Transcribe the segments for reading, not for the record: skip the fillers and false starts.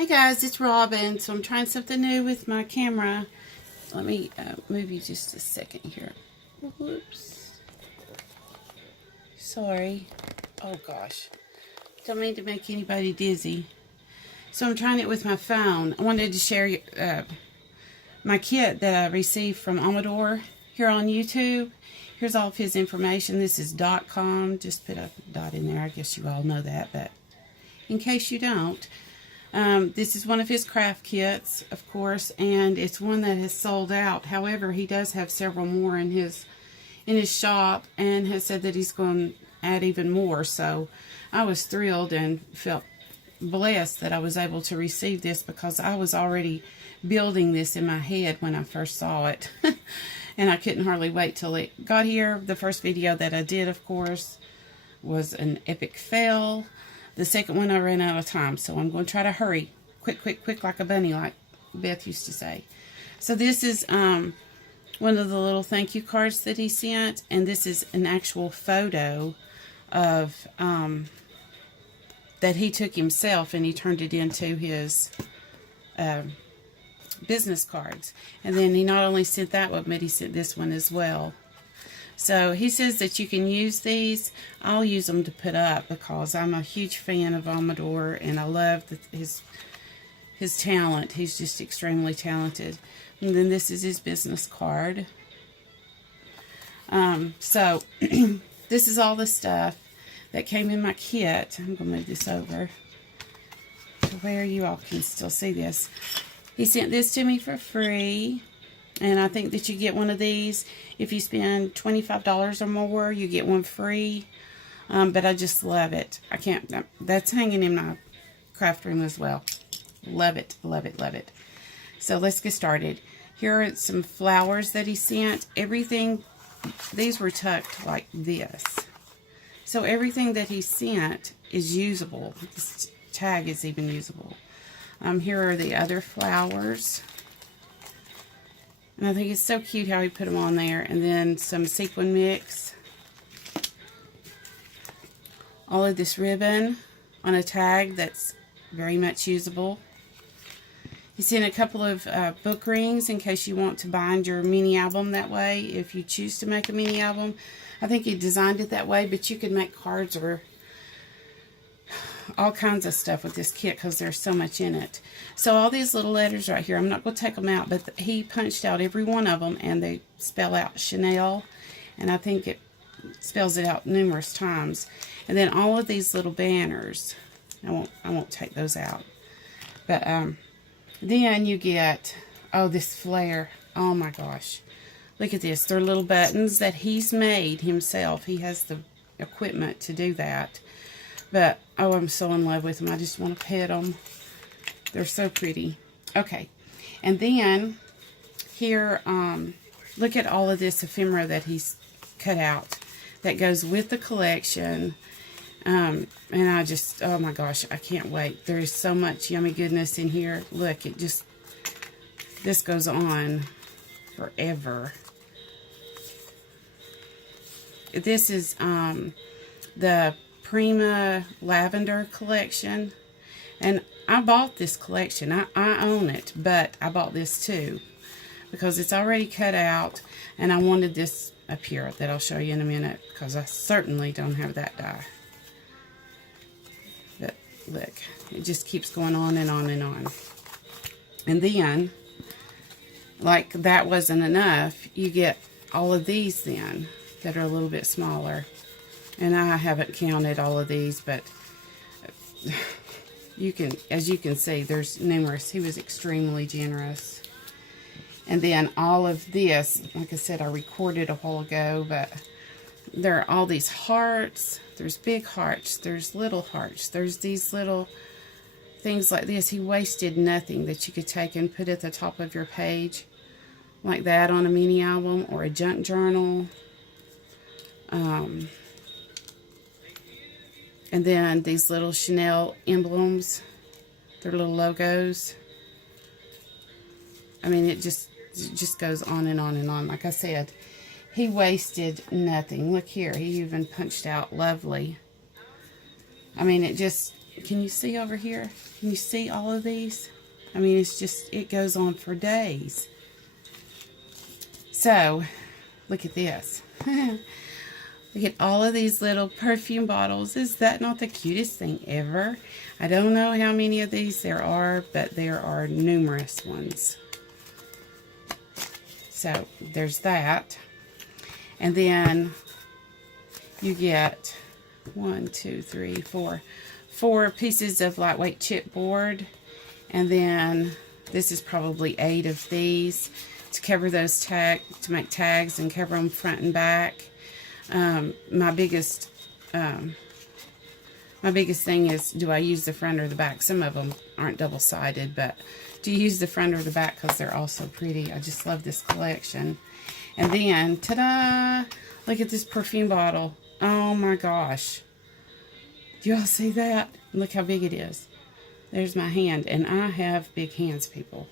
Hey guys, it's Robin. So I'm trying something new with my camera. Let me move you just a second here. Whoops. Sorry. Oh gosh. Don't mean to make anybody dizzy. So I'm trying it with my phone. I wanted to share my kit that I received from Amador here on YouTube. Here's all of his information. This is .com. Just put a dot in there. I guess you all know that, but in case you don't. This is one of his craft kits, of course, and it's one that has sold out. However, he does have several more in his shop and has said that he's going to add even more. So I was thrilled and felt blessed that I was able to receive this because I was already building this in my head when I first saw it. And I couldn't hardly wait till it got here. The first video that I did, of course, was an epic fail. The second one, I ran out of time, so I'm going to try to hurry. Quick, quick, quick, like a bunny, like Beth used to say. So this is one of the little thank you cards that he sent, and this is an actual photo of that he took himself, and he turned it into his business cards. And then he not only sent that one, but he sent this one as well. So he says that you can use these. I'll use them to put up because I'm a huge fan of Amador and I love his talent. He's just extremely talented. And then this is his business card. So this is all the stuff that came in my kit. I'm going to move this over to where you all can still see this. He sent this to me for free. And I think that you get one of these. If you spend $25 or more, you get one free. But I just love it. I can't, that's hanging in my craft room as well. Love it, love it, love it. So let's get started. Here are some flowers that he sent. Everything, these were tucked like this. So everything that he sent is usable. This tag is even usable. Here are the other flowers. And I think it's so cute how he put them on there. And then some sequin mix. All of this ribbon on a tag that's very much usable. He sent a couple of book rings in case you want to bind your mini album that way. If you choose to make a mini album. I think he designed it that way, but you could make cards or all kinds of stuff with this kit because there's so much in it. So all these little letters right here, I'm not going to take them out, but he punched out every one of them and they spell out Chanel, and I think it spells it out numerous times. And then all of these little banners, I won't take those out. But then you get, oh, this flare. Oh my gosh. Look at this. They're little buttons that he's made himself. He has the equipment to do that. But, oh, I'm so in love with them. I just want to pet them. They're so pretty. Okay. And then, here, look at all of this ephemera that he's cut out. That goes with the collection. And I just, oh my gosh, I can't wait. There is so much yummy goodness in here. Look, it just, this goes on forever. This is, the Prima Lavender collection, and I bought this collection. I own it, but I bought this too because it's already cut out, and I wanted this up here that I'll show you in a minute because I certainly don't have that die. But look, it just keeps going on and on and on. And then, like that wasn't enough, you get all of these then that are a little bit smaller. And I haven't counted all of these, but you can, as you can see, there's numerous. He was extremely generous. And then all of this, like I said, I recorded a while ago, but there are all these hearts. There's big hearts. There's little hearts. There's these little things like this. He wasted nothing that you could take and put at the top of your page, like that on a mini album or a junk journal. And then these little Chanel emblems, their little logos. I mean, it just goes on and on and on. Like I said, he wasted nothing. Look here, he even punched out lovely. I mean, it just, can you see over here? Can you see all of these? I mean, it's just, it goes on for days. So, look at this. Look at all of these little perfume bottles. Is that not the cutest thing ever? I don't know how many of these there are, but there are numerous ones. So, there's that. And then you get 1, 2, 3, 4. 4 pieces of lightweight chipboard. And then this is probably 8 of these to cover those tags, to make tags and cover them front and back. My biggest thing is, do I use the front or the back? Some of them aren't double-sided, but do you use the front or the back? Because they're all so pretty. I just love this collection. And then, ta-da! Look at this perfume bottle. Oh my gosh. Do y'all see that? Look how big it is. There's my hand, and I have big hands, people.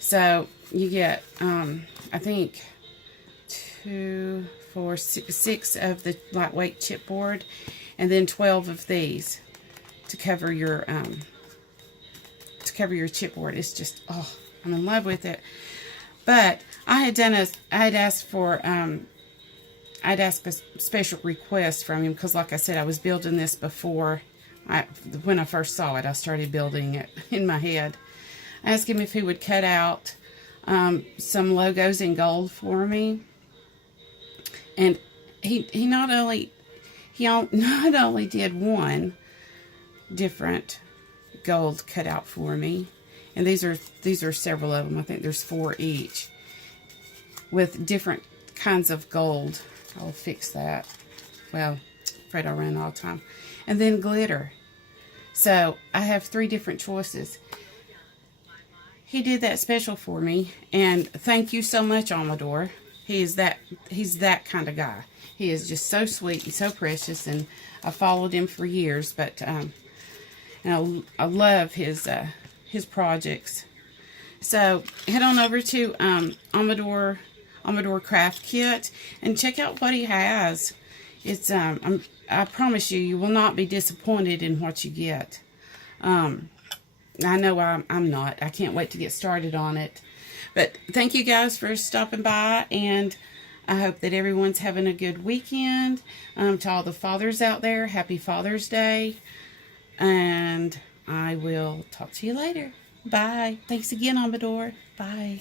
So, you get, I think, 2, 4, 6 of the lightweight chipboard, and then 12 of these to cover your chipboard. It's just, oh, I'm in love with it. But I had asked a special request from him, because like I said, I was building this before. When I first saw it, I started building it in my head. I asked him if he would cut out some logos in gold for me. And he not only did one different gold cutout for me, and these are several of them. I think there's 4 each with different kinds of gold. I'll fix that. Well, afraid I ran out of time. And then glitter. So I have 3 different choices. He did that special for me, and thank you so much, Amador. He's that kind of guy. He is just so sweet and so precious, and I followed him for years. But and I love his projects. So head on over to Amadorcraftkit and check out what he has. It's I promise you will not be disappointed in what you get. I know I'm not. I can't wait to get started on it. But thank you guys for stopping by, and I hope that everyone's having a good weekend. To all the fathers out there, happy Father's Day. And I will talk to you later. Bye. Thanks again, Amador. Bye.